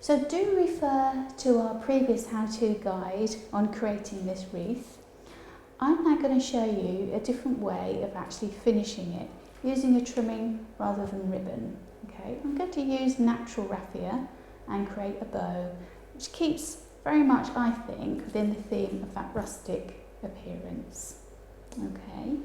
So do refer to our previous how-to guide on creating this wreath. I'm now going to show you a different way of actually finishing it using a trimming rather than ribbon. Okay, I'm going to use natural raffia and create a bow, which keeps very much, I think, within the theme of that rustic appearance. Okay.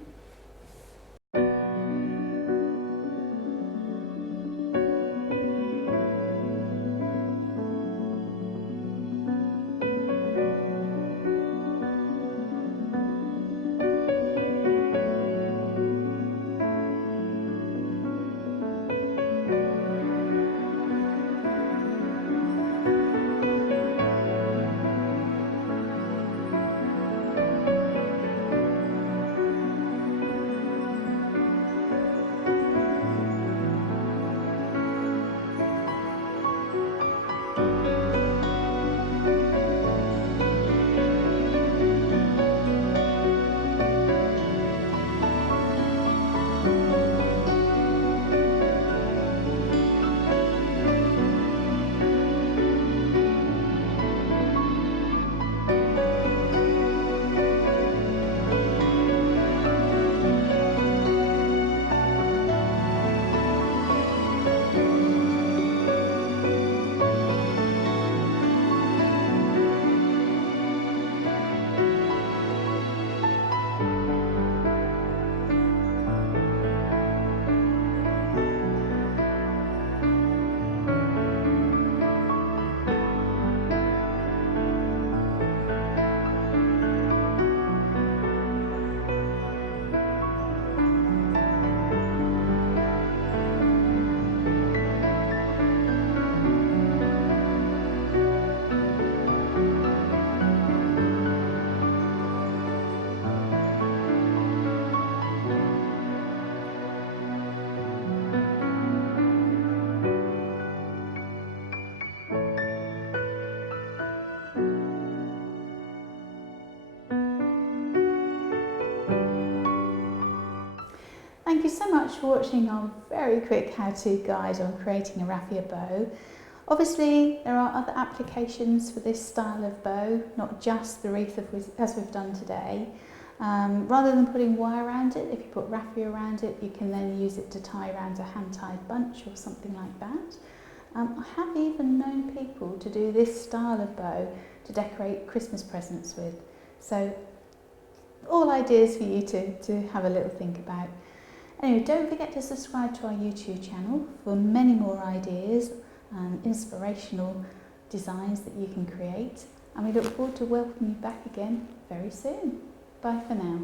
Thank you so much for watching our very quick how-to guide on creating a raffia bow. Obviously there are other applications for this style of bow, not just the wreath as we've done today. Rather than putting wire around it, if you put raffia around it, you can then use it to tie around a hand-tied bunch or something like that. I have even known people to do this style of bow to decorate Christmas presents with. So all ideas for you to have a little think about. Anyway, don't forget to subscribe to our YouTube channel for many more ideas and inspirational designs that you can create. And we look forward to welcoming you back again very soon. Bye for now.